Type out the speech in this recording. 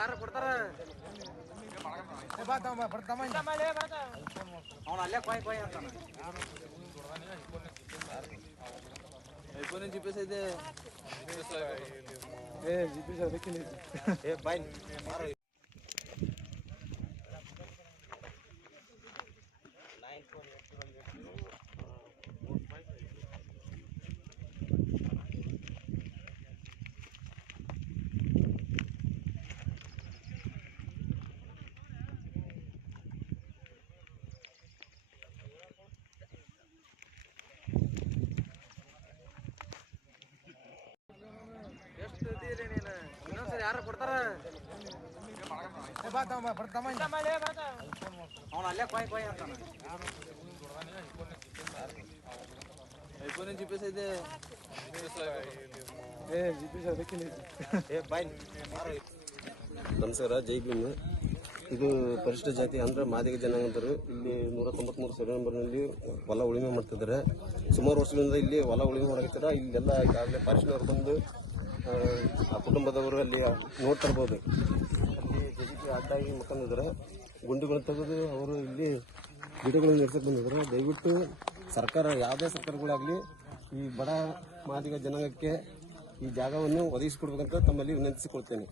ಯಾರು ಕೊಡ್ತಾರ ಅವನು ಅಲ್ಲೇ ಕೊಯ್ ಕೊಯ್ ಅಂತಾನ. ಐಫೋನ್ GPS ಇದೆ. GPS ಅದಕ್ಕೆ ಬಾಯ್ ಇನ್ನೊಂದ್ಸರಿ ಯಾರು ಕೊಡ್ತಾರ ಅವನು ಅಲ್ಲೇ ಕೊಯ್ ಕೊಯ್ ಅಂತಾನ. ಐಫೋನ್ GPS ಇದೆ. GPS ಅದಕ್ಕೆ ಬಾಯ್ ನಮಸ್ಕಾರ, ಜೈ ಭೀಮ್. ಇದು ಪರಿಶಿಷ್ಟ ಜಾತಿ ಅಂದ್ರೆ ಮಾದಿಗ ಜನಾಂಗದವರು ಇಲ್ಲಿ 193 ಸರ್ವೆ ನಂಬರ್ನಲ್ಲಿ ಹೊಲ ಉಳುಮೆ ಮಾಡ್ತಿದ್ದಾರೆ. ಸುಮಾರು ವರ್ಷಗಳಿಂದ ಇಲ್ಲಿ ಹೊಲ ಉಳುಮೆ ಮಾಡಾಕತ್ತಾರ. ಇಲ್ಲೆಲ್ಲ ಈಗಾಗಲೇ ಫಾರೆಸ್ಟ್ನವ್ರು ಬಂದು ಆ ಕುಟುಂಬದವರು ಅಲ್ಲಿ ನೋಡ್ತಿರ್ಬೋದು. ಅಲ್ಲಿ ಜಜಿಪಿ ಅಡ್ಡಾಗಿ ಮಕ್ಕಂದಿದ್ದಾರೆ. ಗುಂಡಿಗಳು ತೆಗೆದು ಅವರು ಇಲ್ಲಿ ಗಿಡಗಳನ್ನು ನೆಡ್ಸಕ್ಕೆ ಬಂದಿದ್ದಾರೆ. ದಯವಿಟ್ಟು ಸರ್ಕಾರ, ಯಾವುದೇ ಸರ್ಕಾರಗಳಾಗಲಿ ಈ ಬಡ ಮಾದಿಗ ಜನಾಂಗಕ್ಕೆ ಈ ಜಾಗವನ್ನು ಒದಗಿಸಿಕೊಡ್ಬೇಕಂತ ತಮ್ಮಲ್ಲಿ ವಿನಂತಿಸಿಕೊಳ್ತೇನೆ.